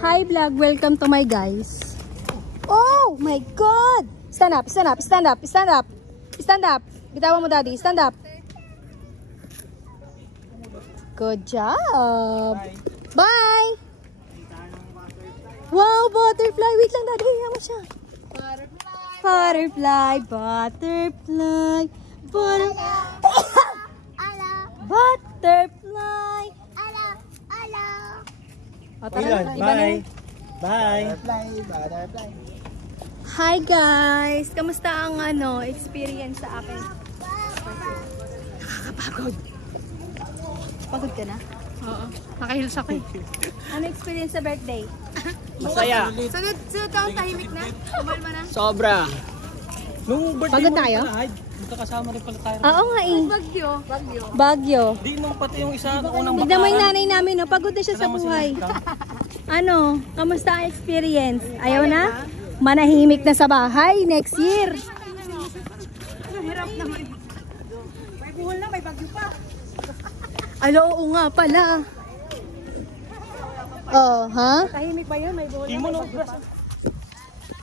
Hi vlog, welcome to my guys. Oh my god! Stand up, stand up, stand up, stand up. Stand up. Bitawan mo daddy, stand up. Good job. Bye. Wow, butterfly. Wait lang daddy, hayaan mo siya. Butterfly, butterfly, butterfly. Butterfly. Bye. Bye. Butterfly. Hi guys! Kamusta ang experience sa akin? Nakakapagod. Pagod ka na? Oo. Nakahils ako eh. Ano experience sa birthday? Masaya. Sunod ka ang tahimik na? Kumalma na? Sobra. Nung birthday Pagod mo na kayo? pala, Hyde, magkakasama rin pala tayo. Oo nga eh. Bagyo. Bagyo. Di nung pati yung isa, unang Tignan mo yung nanay namin, no? Pagod na siya sa buhay. Ano? Kamusta ang experience? Ayaw na? Manahimik na sa bahay next year. Hirap naman. May buhol na, may bagyo pa. Alo, oo nga pala. Oh, ha? Tahimik ba yun? May buhol Di na, mo may no, bagyo pa.